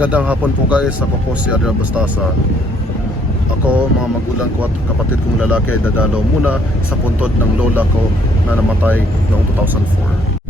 Magandang hapon po guys, ako po si Adrian Bastasa. Ako, mga magulang ko at kapatid kong lalaki ay dadalaw muna sa puntod ng lola ko na namatay noong 2004.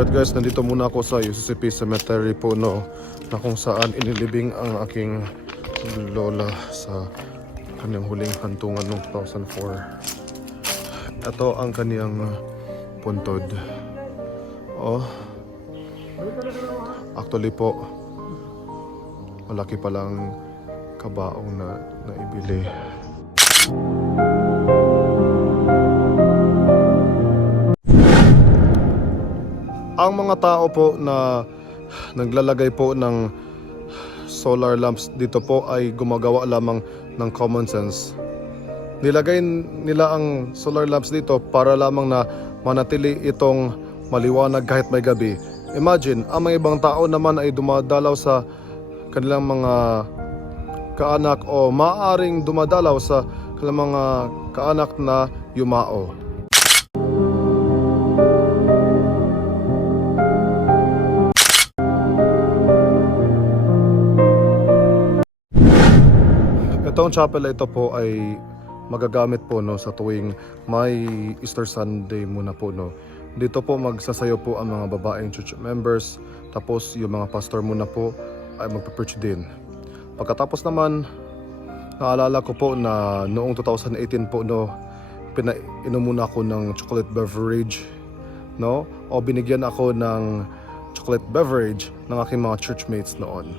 Alright guys, nandito muna ako sa UCCP Cemetery po na kung saan inilibing ang aking lola sa kanyang huling hantungan noong 2004. Ito ang kanyang puntod. Actually po, malaki palang kabaong na naibili. Ang mga tao po na naglalagay po ng solar lamps dito po ay gumagawa lamang ng common sense. Nilagay nila ang solar lamps dito para lamang na manatili itong maliwanag kahit may gabi. Imagine, ang mga ibang tao naman ay dumadalaw sa kanilang mga kaanak o maaaring dumadalaw sa kanilang mga kaanak na yumao. Itong chapel ito po ay magagamit po sa tuwing may Easter Sunday muna po Dito po magsasayo po ang mga babaeng church members, tapos yung mga pastor muna po ay magpe-preach din. Pagkatapos naman, naalala ko po na noong 2018 po pinainom muna ako ng chocolate beverage o binigyan ako ng chocolate beverage ng aking mga churchmates noon.